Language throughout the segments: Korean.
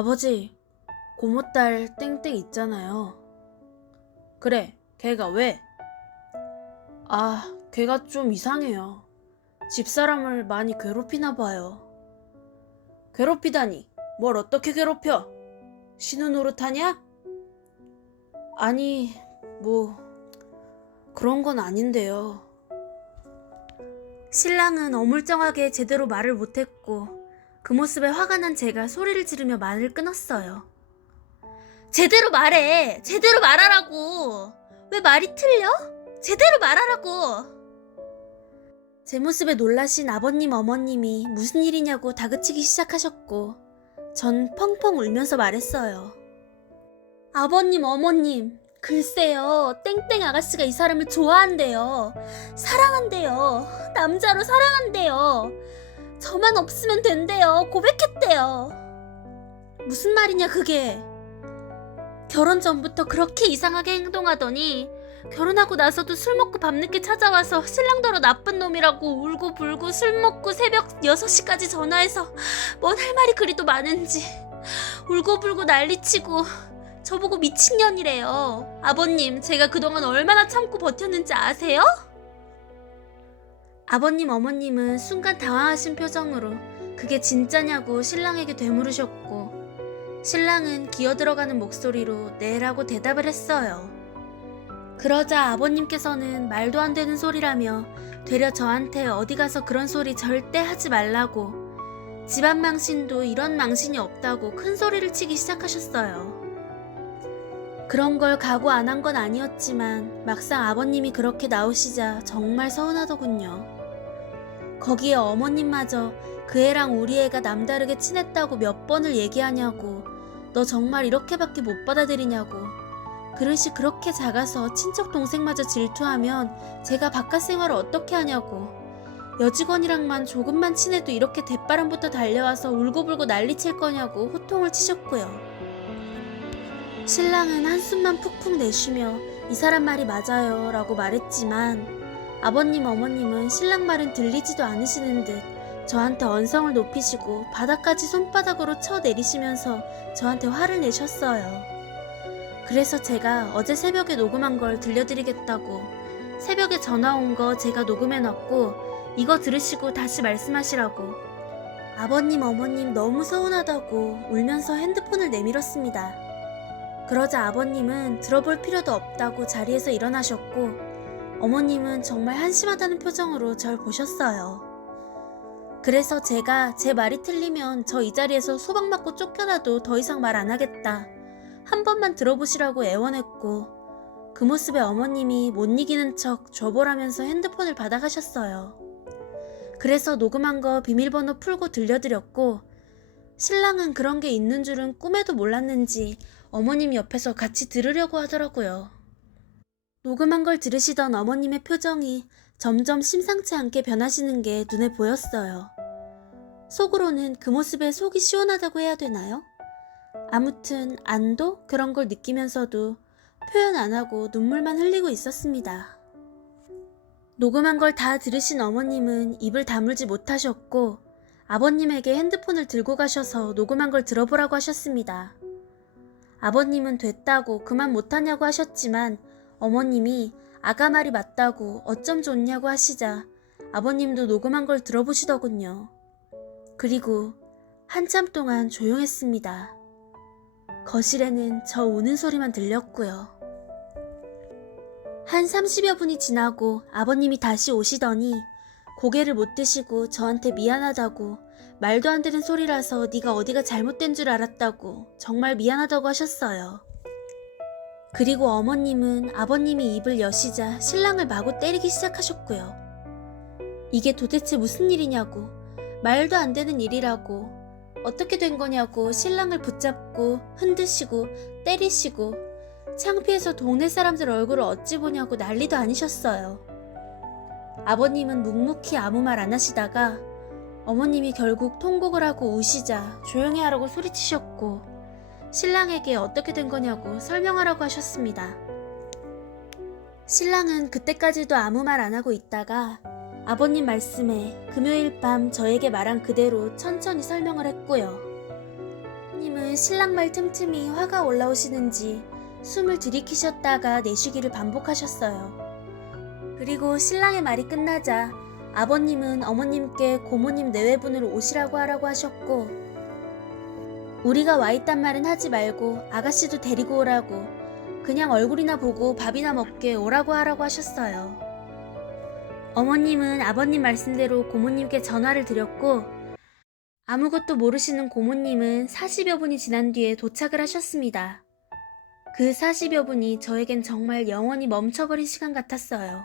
아버지, 고모딸 땡땡 있잖아요. 그래, 걔가 왜? 걔가 좀 이상해요. 집사람을 많이 괴롭히나 봐요. 괴롭히다니, 뭘 어떻게 괴롭혀? 신우 노릇하냐? 아니, 뭐, 그런 건 아닌데요. 신랑은 어물쩡하게 제대로 말을 못했고 그 모습에 화가 난 제가 소리를 지르며 말을 끊었어요. 제대로 말해! 제대로 말하라고! 왜 말이 틀려? 제대로 말하라고! 제 모습에 놀라신 아버님 어머님이 무슨 일이냐고 다그치기 시작하셨고 전 펑펑 울면서 말했어요. 아버님 어머님, 글쎄요, 땡땡 아가씨가 이 사람을 좋아한대요. 사랑한대요. 남자로 사랑한대요. 저만 없으면 된대요. 고백했대요. 무슨 말이냐 그게. 결혼 전부터 그렇게 이상하게 행동하더니 결혼하고 나서도 술 먹고 밤늦게 찾아와서 신랑더러 나쁜 놈이라고 울고불고 술 먹고 새벽 6시까지 전화해서 뭔 할 말이 그리도 많은지 울고불고 난리치고 저보고 미친년이래요. 아버님, 제가 그동안 얼마나 참고 버텼는지 아세요? 아버님 어머님은 순간 당황하신 표정으로 그게 진짜냐고 신랑에게 되물으셨고 신랑은 기어들어가는 목소리로 네라고 대답을 했어요. 그러자 아버님께서는 말도 안 되는 소리라며 되려 저한테 어디 가서 그런 소리 절대 하지 말라고 집안 망신도 이런 망신이 없다고 큰 소리를 치기 시작하셨어요. 그런 걸 각오 안 한 건 아니었지만 막상 아버님이 그렇게 나오시자 정말 서운하더군요. 거기에 어머님마저 그 애랑 우리 애가 남다르게 친했다고 몇 번을 얘기하냐고 너 정말 이렇게밖에 못 받아들이냐고 그릇이 그렇게 작아서 친척 동생마저 질투하면 제가 바깥 생활을 어떻게 하냐고 여직원이랑만 조금만 친해도 이렇게 대바람부터 달려와서 울고불고 난리칠 거냐고 호통을 치셨고요. 신랑은 한숨만 푹푹 내쉬며 이 사람 말이 맞아요 라고 말했지만 아버님 어머님은 신랑 말은 들리지도 않으시는 듯 저한테 언성을 높이시고 바닥까지 손바닥으로 쳐내리시면서 저한테 화를 내셨어요. 그래서 제가 어제 새벽에 녹음한 걸 들려드리겠다고 새벽에 전화 온 거 제가 녹음해놨고 이거 들으시고 다시 말씀하시라고 아버님 어머님 너무 서운하다고 울면서 핸드폰을 내밀었습니다. 그러자 아버님은 들어볼 필요도 없다고 자리에서 일어나셨고 어머님은 정말 한심하다는 표정으로 절 보셨어요. 그래서 제가 제 말이 틀리면 저 이 자리에서 소박 맞고 쫓겨나도 더 이상 말 안 하겠다. 한 번만 들어보시라고 애원했고 그 모습에 어머님이 못 이기는 척 줘보라면서 핸드폰을 받아가셨어요. 그래서 녹음한 거 비밀번호 풀고 들려드렸고 신랑은 그런 게 있는 줄은 꿈에도 몰랐는지 어머님 옆에서 같이 들으려고 하더라고요. 녹음한 걸 들으시던 어머님의 표정이 점점 심상치 않게 변하시는 게 눈에 보였어요. 속으로는 그 모습에 속이 시원하다고 해야 되나요? 아무튼 안도 그런 걸 느끼면서도 표현 안 하고 눈물만 흘리고 있었습니다. 녹음한 걸 다 들으신 어머님은 입을 다물지 못하셨고 아버님에게 핸드폰을 들고 가셔서 녹음한 걸 들어보라고 하셨습니다. 아버님은 됐다고 그만 못하냐고 하셨지만 어머님이 아가 말이 맞다고 어쩜 좋냐고 하시자 아버님도 녹음한 걸 들어보시더군요. 그리고 한참 동안 조용했습니다. 거실에는 저 우는 소리만 들렸고요. 한 30여 분이 지나고 아버님이 다시 오시더니 고개를 못 드시고 저한테 미안하다고 말도 안 되는 소리라서 네가 어디가 잘못된 줄 알았다고 정말 미안하다고 하셨어요. 그리고 어머님은 아버님이 입을 여시자 신랑을 마구 때리기 시작하셨고요. 이게 도대체 무슨 일이냐고 말도 안 되는 일이라고 어떻게 된 거냐고 신랑을 붙잡고 흔드시고 때리시고 창피해서 동네 사람들 얼굴을 어찌 보냐고 난리도 아니셨어요. 아버님은 묵묵히 아무 말 안 하시다가 어머님이 결국 통곡을 하고 우시자 조용히 하라고 소리치셨고 신랑에게 어떻게 된 거냐고 설명하라고 하셨습니다. 신랑은 그때까지도 아무 말 안 하고 있다가 아버님 말씀에 금요일 밤 저에게 말한 그대로 천천히 설명을 했고요. 님은 아버님은 신랑 말 틈틈이 화가 올라오시는지 숨을 들이키셨다가 내쉬기를 반복하셨어요. 그리고 신랑의 말이 끝나자 아버님은 어머님께 고모님 내외분으로 오시라고 하라고 하셨고, 우리가 와있단 말은 하지 말고 아가씨도 데리고 오라고, 그냥 얼굴이나 보고 밥이나 먹게 오라고 하라고 하셨어요. 어머님은 아버님 말씀대로 고모님께 전화를 드렸고, 아무것도 모르시는 고모님은 40여 분이 지난 뒤에 도착을 하셨습니다. 그 40여 분이 저에겐 정말 영원히 멈춰버린 시간 같았어요.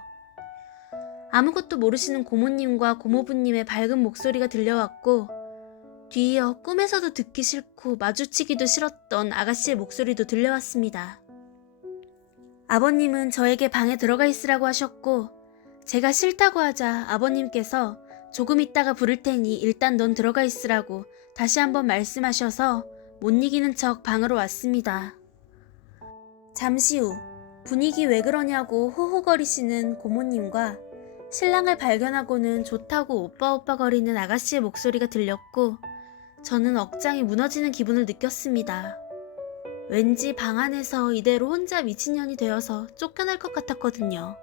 아무것도 모르시는 고모님과 고모부님의 밝은 목소리가 들려왔고, 뒤이어 꿈에서도 듣기 싫고 마주치기도 싫었던 아가씨의 목소리도 들려왔습니다. 아버님은 저에게 방에 들어가 있으라고 하셨고, 제가 싫다고 하자 아버님께서 조금 있다가 부를 테니 일단 넌 들어가 있으라고 다시 한번 말씀하셔서 못 이기는 척 방으로 왔습니다. 잠시 후 분위기 왜 그러냐고 호호거리시는 고모님과 신랑을 발견하고는 좋다고 오빠 거리는 아가씨의 목소리가 들렸고, 저는 억장이 무너지는 기분을 느꼈습니다. 왠지 방 안에서 이대로 혼자 미친년이 되어서 쫓겨날 것 같았거든요.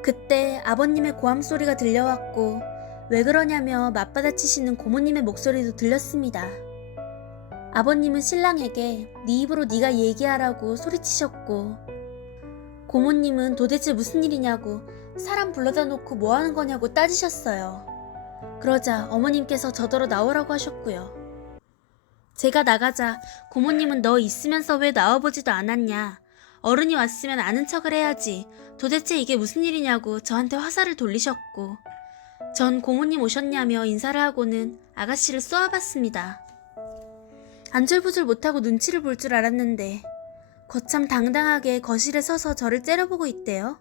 그때 아버님의 고함 소리가 들려왔고, 왜 그러냐며 맞받아치시는 고모님의 목소리도 들렸습니다. 아버님은 신랑에게 네 입으로 네가 얘기하라고 소리치셨고, 고모님은 도대체 무슨 일이냐고 사람 불러다 놓고 뭐하는 거냐고 따지셨어요. 그러자 어머님께서 저더러 나오라고 하셨고요. 제가 나가자 고모님은 너 있으면서 왜 나와보지도 않았냐, 어른이 왔으면 아는 척을 해야지, 도대체 이게 무슨 일이냐고 저한테 화살을 돌리셨고, 전 고모님 오셨냐며 인사를 하고는 아가씨를 쏘아봤습니다. 안절부절 못하고 눈치를 볼 줄 알았는데 거참 당당하게 거실에 서서 저를 째려보고 있대요.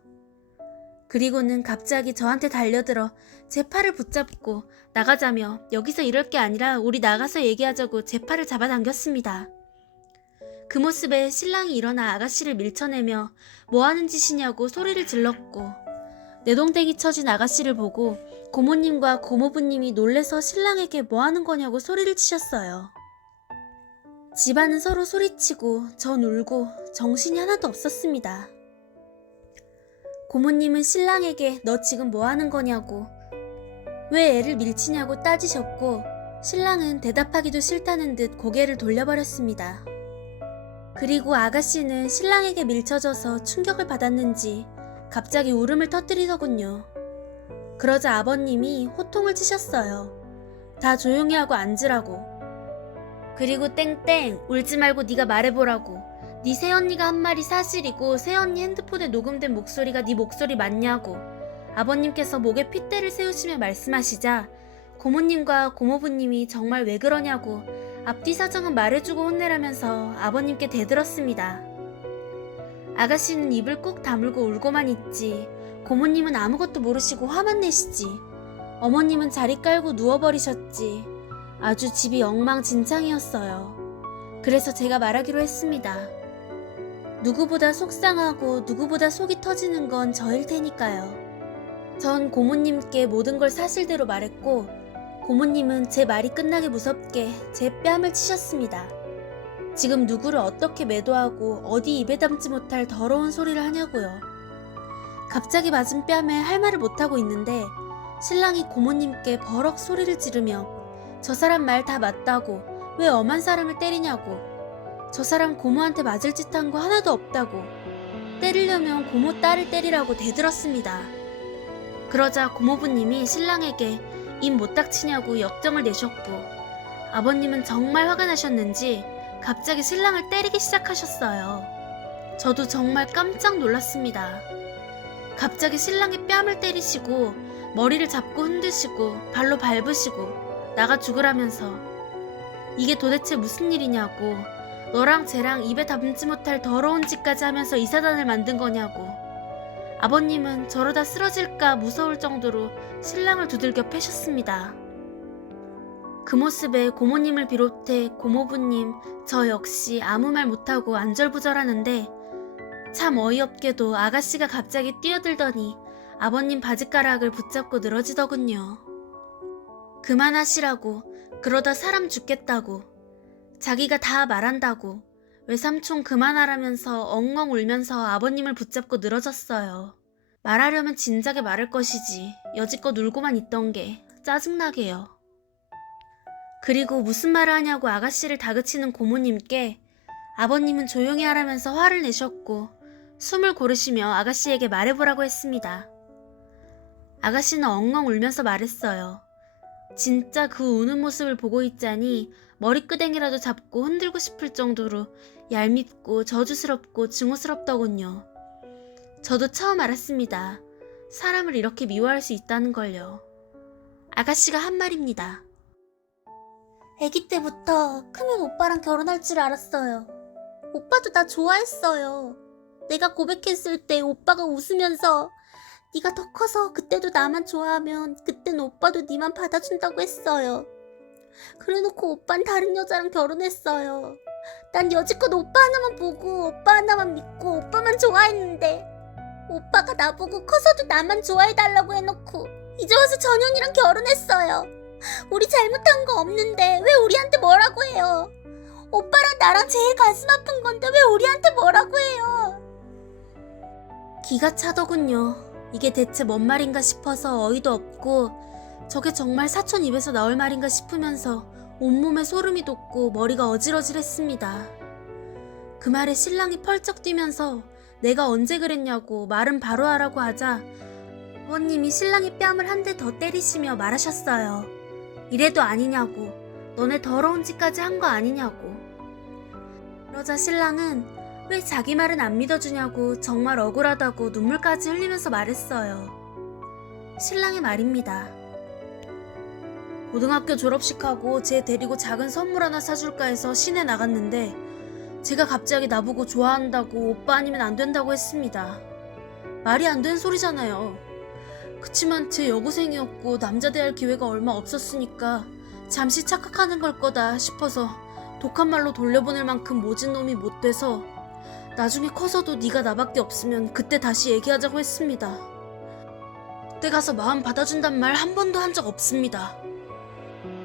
그리고는 갑자기 저한테 달려들어 제 팔을 붙잡고 나가자며 여기서 이럴 게 아니라 우리 나가서 얘기하자고 제 팔을 잡아당겼습니다. 그 모습에 신랑이 일어나 아가씨를 밀쳐내며 뭐하는 짓이냐고 소리를 질렀고, 내동댕이 쳐진 아가씨를 보고 고모님과 고모부님이 놀래서 신랑에게 뭐하는 거냐고 소리를 치셨어요. 집안은 서로 소리치고 전 울고 정신이 하나도 없었습니다. 고모님은 신랑에게 너 지금 뭐하는 거냐고, 왜 애를 밀치냐고 따지셨고, 신랑은 대답하기도 싫다는 듯 고개를 돌려버렸습니다. 그리고 아가씨는 신랑에게 밀쳐져서 충격을 받았는지 갑자기 울음을 터뜨리더군요. 그러자 아버님이 호통을 치셨어요. 다 조용히 하고 앉으라고. 그리고 땡땡 울지 말고 네가 말해보라고. 네 새언니가 한 말이 사실이고 새언니 핸드폰에 녹음된 목소리가 네 목소리 맞냐고. 아버님께서 목에 핏대를 세우시며 말씀하시자 고모님과 고모부님이 정말 왜 그러냐고 앞뒤 사정은 말해주고 혼내라면서 아버님께 대들었습니다. 아가씨는 입을 꾹 다물고 울고만 있지, 고모님은 아무것도 모르시고 화만 내시지, 어머님은 자리 깔고 누워버리셨지. 아주 집이 엉망진창이었어요. 그래서 제가 말하기로 했습니다. 누구보다 속상하고 누구보다 속이 터지는 건 저일 테니까요. 전 고모님께 모든 걸 사실대로 말했고, 고모님은 제 말이 끝나기 무섭게 제 뺨을 치셨습니다. 지금 누구를 어떻게 매도하고 어디 입에 담지 못할 더러운 소리를 하냐고요. 갑자기 맞은 뺨에 할 말을 못하고 있는데 신랑이 고모님께 버럭 소리를 지르며 저 사람 말 다 맞다고, 왜 엄한 사람을 때리냐고, 저 사람 고모한테 맞을 짓 한 거 하나도 없다고, 때리려면 고모 딸을 때리라고 대들었습니다. 그러자 고모부님이 신랑에게 입 못 닥치냐고 역정을 내셨고, 아버님은 정말 화가 나셨는지 갑자기 신랑을 때리기 시작하셨어요. 저도 정말 깜짝 놀랐습니다. 갑자기 신랑의 뺨을 때리시고 머리를 잡고 흔드시고 발로 밟으시고 나가 죽으라면서 이게 도대체 무슨 일이냐고, 너랑 쟤랑 입에 담지 못할 더러운 짓까지 하면서 이 사단을 만든 거냐고. 아버님은 저러다 쓰러질까 무서울 정도로 신랑을 두들겨 패셨습니다. 그 모습에 고모님을 비롯해 고모부님, 저 역시 아무 말 못하고 안절부절하는데 참 어이없게도 아가씨가 갑자기 뛰어들더니 아버님 바지가락을 붙잡고 늘어지더군요. 그만하시라고, 그러다 사람 죽겠다고. 자기가 다 말한다고 외삼촌 그만하라면서 엉엉 울면서 아버님을 붙잡고 늘어졌어요. 말하려면 진작에 말할 것이지 여지껏 울고만 있던 게 짜증나게요. 그리고 무슨 말을 하냐고 아가씨를 다그치는 고모님께 아버님은 조용히 하라면서 화를 내셨고 숨을 고르시며 아가씨에게 말해보라고 했습니다. 아가씨는 엉엉 울면서 말했어요. 진짜 그 우는 모습을 보고 있자니 머리끄댕이라도 잡고 흔들고 싶을 정도로 얄밉고 저주스럽고 증오스럽더군요. 저도 처음 알았습니다. 사람을 이렇게 미워할 수 있다는 걸요. 아가씨가 한 말입니다. 아기 때부터 크면 오빠랑 결혼할 줄 알았어요. 오빠도 나 좋아했어요. 내가 고백했을 때 오빠가 웃으면서 네가 더 커서 그때도 나만 좋아하면 그땐 오빠도 네만 받아준다고 했어요. 그래놓고 오빤 다른 여자랑 결혼했어요. 난 여지껏 오빠 하나만 보고 오빠 하나만 믿고 오빠만 좋아했는데 오빠가 나보고 커서도 나만 좋아해달라고 해놓고 이제 와서 전현이랑 결혼했어요. 우리 잘못한 거 없는데 왜 우리한테 뭐라고 해요? 오빠랑 나랑 제일 가슴 아픈 건데 왜 우리한테 뭐라고 해요? 기가 차더군요. 이게 대체 뭔 말인가 싶어서 어이도 없고 저게 정말 사촌 입에서 나올 말인가 싶으면서 온몸에 소름이 돋고 머리가 어질어질했습니다. 그 말에 신랑이 펄쩍 뛰면서 내가 언제 그랬냐고 말은 바로 하라고 하자 아버님이 신랑의 뺨을 한 대 더 때리시며 말하셨어요. 이래도 아니냐고, 너네 더러운 짓까지 한 거 아니냐고. 그러자 신랑은 왜 자기 말은 안 믿어주냐고 정말 억울하다고 눈물까지 흘리면서 말했어요. 신랑의 말입니다. 고등학교 졸업식하고 쟤 데리고 작은 선물 하나 사줄까 해서 시내 나갔는데 제가 갑자기 나보고 좋아한다고 오빠 아니면 안 된다고 했습니다. 말이 안 되는 소리잖아요. 그치만 제 여고생이었고 남자 대할 기회가 얼마 없었으니까 잠시 착각하는 걸 거다 싶어서 독한 말로 돌려보낼 만큼 모진 놈이 못 돼서 나중에 커서도 네가 나밖에 없으면 그때 다시 얘기하자고 했습니다. 그때 가서 마음 받아준단 말 한 번도 한 적 없습니다.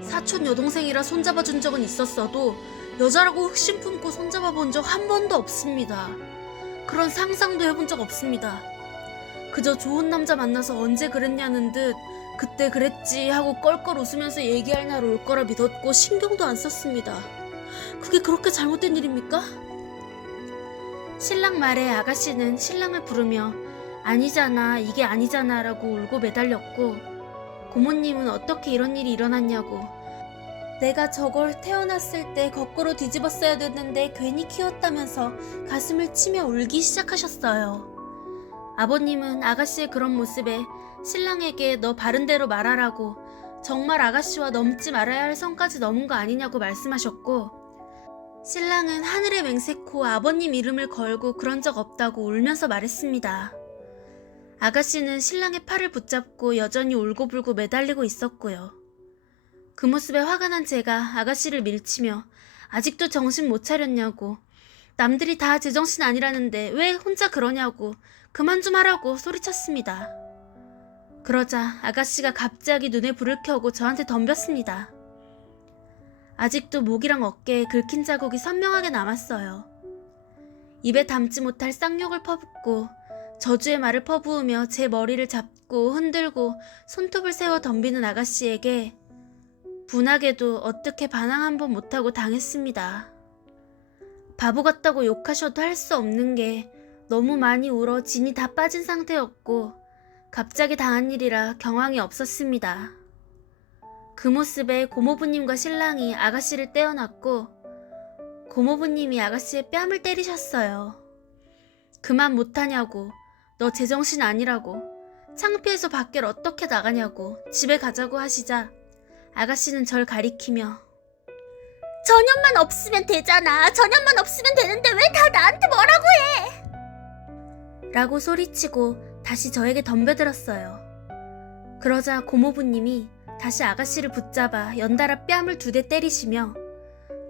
사촌 여동생이라 손잡아준 적은 있었어도 여자라고 흑심 품고 손잡아 본 적 한 번도 없습니다. 그런 상상도 해본 적 없습니다. 그저 좋은 남자 만나서 언제 그랬냐는 듯 그때 그랬지 하고 껄껄 웃으면서 얘기할 날 올 거라 믿었고 신경도 안 썼습니다. 그게 그렇게 잘못된 일입니까? 신랑 말에 아가씨는 신랑을 부르며 아니잖아, 이게 아니잖아 라고 울고 매달렸고 고모님은 어떻게 이런 일이 일어났냐고 내가 저걸 태어났을 때 거꾸로 뒤집었어야 됐는데 괜히 키웠다면서 가슴을 치며 울기 시작하셨어요. 아버님은 아가씨의 그런 모습에 신랑에게 너 바른대로 말하라고 정말 아가씨와 넘지 말아야 할 선까지 넘은 거 아니냐고 말씀하셨고 신랑은 하늘에 맹세코 아버님 이름을 걸고 그런 적 없다고 울면서 말했습니다. 아가씨는 신랑의 팔을 붙잡고 여전히 울고불고 매달리고 있었고요. 그 모습에 화가 난 제가 아가씨를 밀치며 아직도 정신 못 차렸냐고 남들이 다 제정신 아니라는데 왜 혼자 그러냐고 그만 좀 하라고 소리쳤습니다. 그러자 아가씨가 갑자기 눈에 불을 켜고 저한테 덤볐습니다. 아직도 목이랑 어깨에 긁힌 자국이 선명하게 남았어요. 입에 담지 못할 쌍욕을 퍼붓고 저주의 말을 퍼부으며 제 머리를 잡고 흔들고 손톱을 세워 덤비는 아가씨에게 분하게도 어떻게 반항 한 번 못하고 당했습니다. 바보 같다고 욕하셔도 할 수 없는 게 너무 많이 울어 진이 다 빠진 상태였고 갑자기 당한 일이라 경황이 없었습니다. 그 모습에 고모부님과 신랑이 아가씨를 떼어놨고 고모부님이 아가씨의 뺨을 때리셨어요. 그만 못하냐고, 너 제정신 아니라고, 창피해서 밖을 어떻게 나가냐고 집에 가자고 하시자 아가씨는 절 가리키며 전현만 없으면 되잖아. 전현만 없으면 되는데 왜 다 나한테 뭐라고 해? 라고 소리치고 다시 저에게 덤벼들었어요. 그러자 고모부님이 다시 아가씨를 붙잡아 연달아 뺨을 2대 때리시며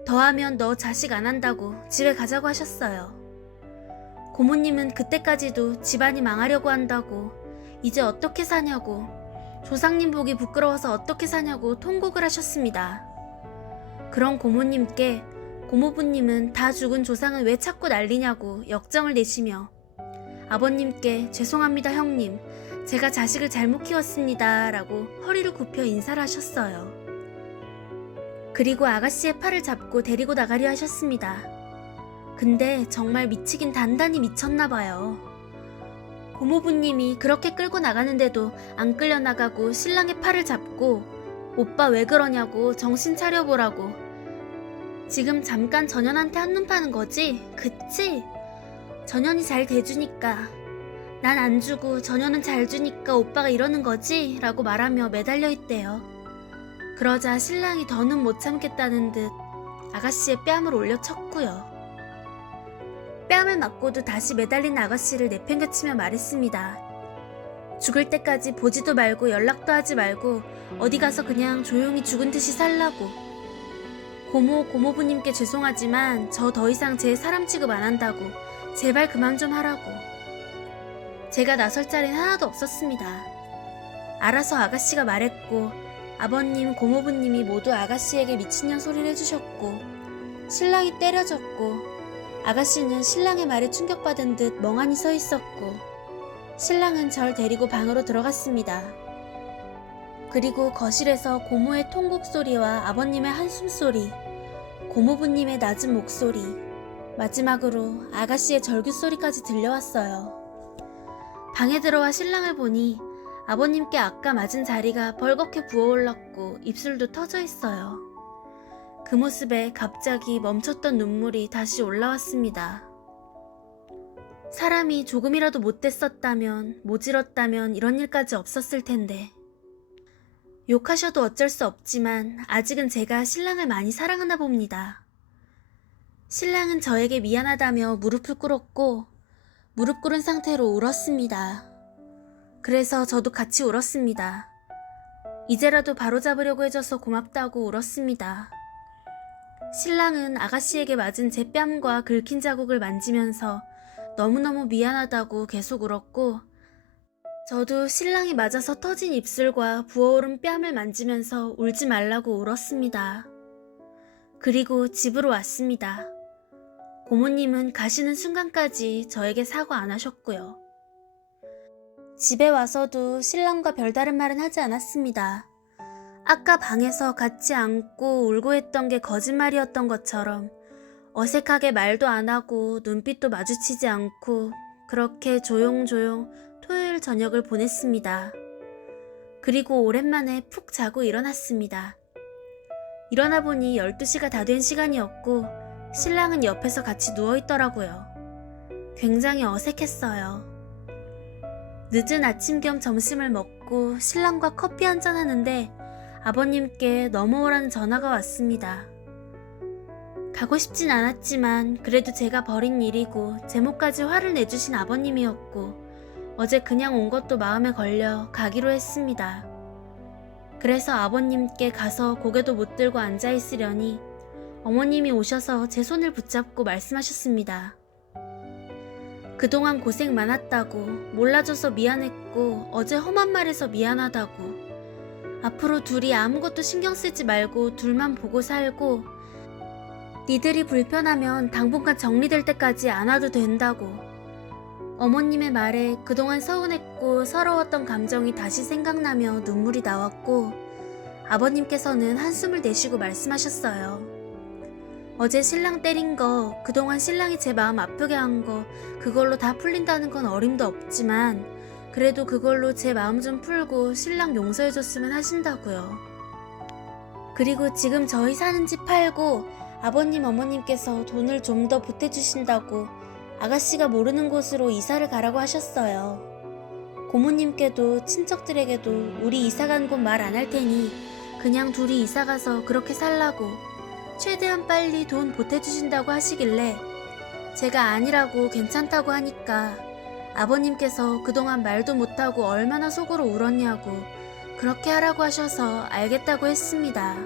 더하면 너 자식 안 한다고 집에 가자고 하셨어요. 고모님은 그때까지도 집안이 망하려고 한다고 이제 어떻게 사냐고 조상님 보기 부끄러워서 어떻게 사냐고 통곡을 하셨습니다. 그런 고모님께 고모부님은 다 죽은 조상은 왜 자꾸 난리냐고 역정을 내시며 아버님께 죄송합니다 형님, 제가 자식을 잘못 키웠습니다 라고 허리를 굽혀 인사를 하셨어요. 그리고 아가씨의 팔을 잡고 데리고 나가려 하셨습니다. 근데 정말 미치긴 단단히 미쳤나봐요. 고모부님이 그렇게 끌고 나가는데도 안 끌려나가고 신랑의 팔을 잡고 오빠 왜 그러냐고 정신 차려보라고. 지금 잠깐 전현한테 한눈 파는 거지? 그치? 전현이 잘 대주니까. 난 안 주고 전현은 잘 주니까 오빠가 이러는 거지? 라고 말하며 매달려 있대요. 그러자 신랑이 더는 못 참겠다는 듯 아가씨의 뺨을 올려 쳤고요. 뺨을 맞고도 다시 매달린 아가씨를 내팽개치며 말했습니다. 죽을 때까지 보지도 말고 연락도 하지 말고 어디 가서 그냥 조용히 죽은 듯이 살라고. 고모부님께 죄송하지만 저 더 이상 제 사람 취급 안 한다고. 제발 그만 좀 하라고. 제가 나설 자리는 하나도 없었습니다. 알아서 아가씨가 말했고 아버님, 고모부님이 모두 아가씨에게 미친년 소리를 해주셨고 신랑이 때려졌고 아가씨는 신랑의 말에 충격받은 듯 멍하니 서 있었고 신랑은 절 데리고 방으로 들어갔습니다. 그리고 거실에서 고모의 통곡 소리와 아버님의 한숨 소리, 고모부님의 낮은 목소리, 마지막으로 아가씨의 절규 소리까지 들려왔어요. 방에 들어와 신랑을 보니 아버님께 아까 맞은 자리가 벌겋게 부어올랐고 입술도 터져 있어요. 그 모습에 갑자기 멈췄던 눈물이 다시 올라왔습니다. 사람이 조금이라도 못됐었다면, 모질었다면 이런 일까지 없었을 텐데. 욕하셔도 어쩔 수 없지만 아직은 제가 신랑을 많이 사랑하나 봅니다. 신랑은 저에게 미안하다며 무릎을 꿇었고 무릎 꿇은 상태로 울었습니다. 그래서 저도 같이 울었습니다. 이제라도 바로잡으려고 해줘서 고맙다고 울었습니다. 신랑은 아가씨에게 맞은 제 뺨과 긁힌 자국을 만지면서 너무너무 미안하다고 계속 울었고 저도 신랑이 맞아서 터진 입술과 부어오른 뺨을 만지면서 울지 말라고 울었습니다. 그리고 집으로 왔습니다. 고모님은 가시는 순간까지 저에게 사과 안 하셨고요. 집에 와서도 신랑과 별다른 말은 하지 않았습니다. 아까 방에서 같이 안고 울고 했던 게 거짓말이었던 것처럼 어색하게 말도 안 하고 눈빛도 마주치지 않고 그렇게 조용조용 토요일 저녁을 보냈습니다. 그리고 오랜만에 푹 자고 일어났습니다. 일어나 보니 12시가 다 된 시간이었고 신랑은 옆에서 같이 누워있더라고요. 굉장히 어색했어요. 늦은 아침 겸 점심을 먹고 신랑과 커피 한잔 하는데 아버님께 넘어오라는 전화가 왔습니다. 가고 싶진 않았지만 그래도 제가 벌인 일이고 제목까지 화를 내주신 아버님이었고 어제 그냥 온 것도 마음에 걸려 가기로 했습니다. 그래서 아버님께 가서 고개도 못 들고 앉아있으려니 어머님이 오셔서 제 손을 붙잡고 말씀하셨습니다. 그동안 고생 많았다고, 몰라줘서 미안했고 어제 험한 말해서 미안하다고, 앞으로 둘이 아무것도 신경 쓰지 말고 둘만 보고 살고 니들이 불편하면 당분간 정리될 때까지 안 와도 된다고. 어머님의 말에 그동안 서운했고 서러웠던 감정이 다시 생각나며 눈물이 나왔고 아버님께서는 한숨을 내쉬고 말씀하셨어요. 어제 신랑 때린 거, 그동안 신랑이 제 마음 아프게 한 거 그걸로 다 풀린다는 건 어림도 없지만 그래도 그걸로 제 마음 좀 풀고 신랑 용서해줬으면 하신다고요. 그리고 지금 저희 사는 집 팔고 아버님 어머님께서 돈을 좀 더 보태주신다고 아가씨가 모르는 곳으로 이사를 가라고 하셨어요. 고모님께도 친척들에게도 우리 이사간 곳 말 안 할 테니 그냥 둘이 이사가서 그렇게 살라고 최대한 빨리 돈 보태주신다고 하시길래 제가 아니라고 괜찮다고 하니까 아버님께서 그동안 말도 못하고 얼마나 속으로 울었냐고 그렇게 하라고 하셔서 알겠다고 했습니다.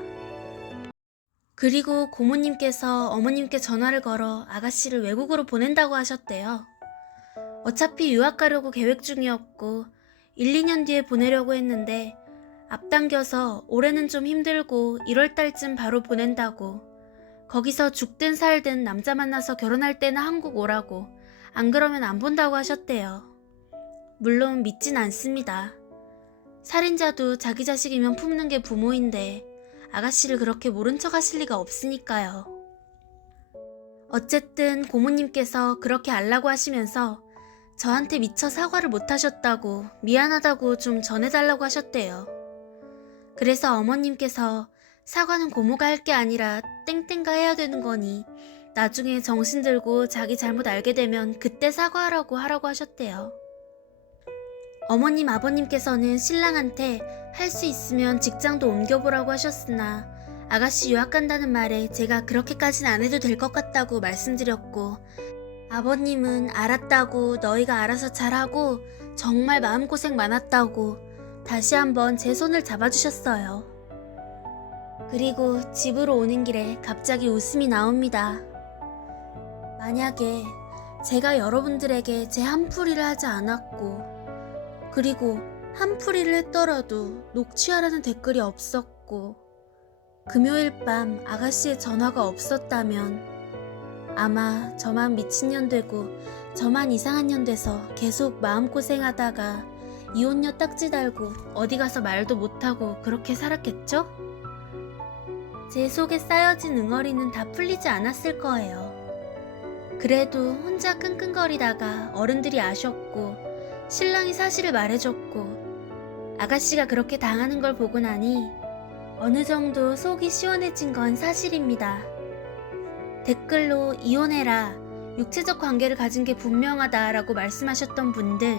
그리고 고모님께서 어머님께 전화를 걸어 아가씨를 외국으로 보낸다고 하셨대요. 어차피 유학 가려고 계획 중이었고 1, 2년 뒤에 보내려고 했는데 앞당겨서 올해는 좀 힘들고 1월 달쯤 바로 보낸다고. 거기서 죽든 살든 남자 만나서 결혼할 때는 한국 오라고, 안 그러면 안 본다고 하셨대요. 물론 믿진 않습니다. 살인자도 자기 자식이면 품는 게 부모인데 아가씨를 그렇게 모른 척 하실 리가 없으니까요. 어쨌든 고모님께서 그렇게 알라고 하시면서 저한테 미처 사과를 못 하셨다고 미안하다고 좀 전해달라고 하셨대요. 그래서 어머님께서 사과는 고모가 할 게 아니라 땡땡가 해야 되는 거니 나중에 정신 들고 자기 잘못 알게 되면 그때 사과하라고 하라고 하셨대요. 어머님 아버님께서는 신랑한테 할 수 있으면 직장도 옮겨보라고 하셨으나 아가씨 유학 간다는 말에 제가 그렇게까지는 안 해도 될 것 같다고 말씀드렸고, 아버님은 알았다고, 너희가 알아서 잘하고 정말 마음고생 많았다고 다시 한번 제 손을 잡아주셨어요. 그리고 집으로 오는 길에 갑자기 웃음이 나옵니다. 만약에 제가 여러분들에게 제 한풀이를 하지 않았고, 그리고 한풀이를 했더라도 녹취하라는 댓글이 없었고, 금요일 밤 아가씨의 전화가 없었다면 아마 저만 미친년 되고 저만 이상한 년 돼서 계속 마음고생하다가 이혼녀 딱지 달고 어디 가서 말도 못하고 그렇게 살았겠죠? 제 속에 쌓여진 응어리는 다 풀리지 않았을 거예요. 그래도 혼자 끙끙거리다가 어른들이 아셨고 신랑이 사실을 말해줬고 아가씨가 그렇게 당하는 걸 보고 나니 어느 정도 속이 시원해진 건 사실입니다. 댓글로 이혼해라, 육체적 관계를 가진 게 분명하다 라고 말씀하셨던 분들,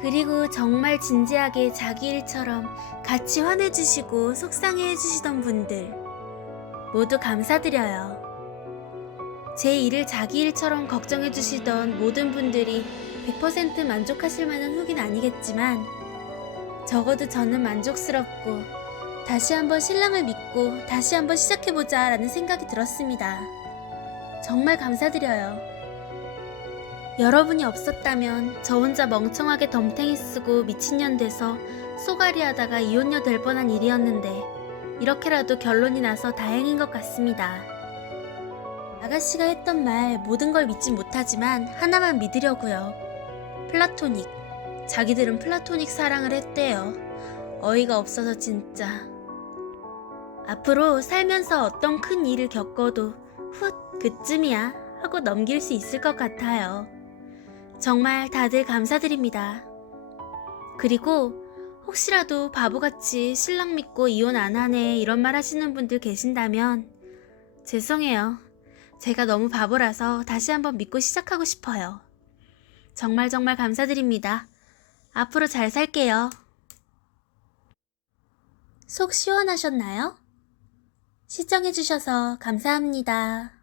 그리고 정말 진지하게 자기 일처럼 같이 화내주시고 속상해 해주시던 분들 모두 감사드려요. 제 일을 자기 일처럼 걱정해주시던 모든 분들이 100% 만족하실 만한 후기는 아니겠지만 적어도 저는 만족스럽고 다시 한번 신랑을 믿고 다시 한번 시작해보자 라는 생각이 들었습니다. 정말 감사드려요. 여러분이 없었다면 저 혼자 멍청하게 덤탱이 쓰고 미친년 돼서 쏘가리 하다가 이혼녀 될 뻔한 일이었는데 이렇게라도 결론이 나서 다행인 것 같습니다. 아가씨가 했던 말 모든 걸 믿진 못하지만 하나만 믿으려고요. 플라토닉. 자기들은 플라토닉 사랑을 했대요. 어이가 없어서 진짜. 앞으로 살면서 어떤 큰 일을 겪어도 훗 그쯤이야 하고 넘길 수 있을 것 같아요. 정말 다들 감사드립니다. 그리고 혹시라도 바보같이 신랑 믿고 이혼 안 하네 이런 말 하시는 분들 계신다면 죄송해요. 제가 너무 바보라서 다시 한번 믿고 시작하고 싶어요. 정말 감사드립니다. 앞으로 잘 살게요. 속 시원하셨나요? 시청해주셔서 감사합니다.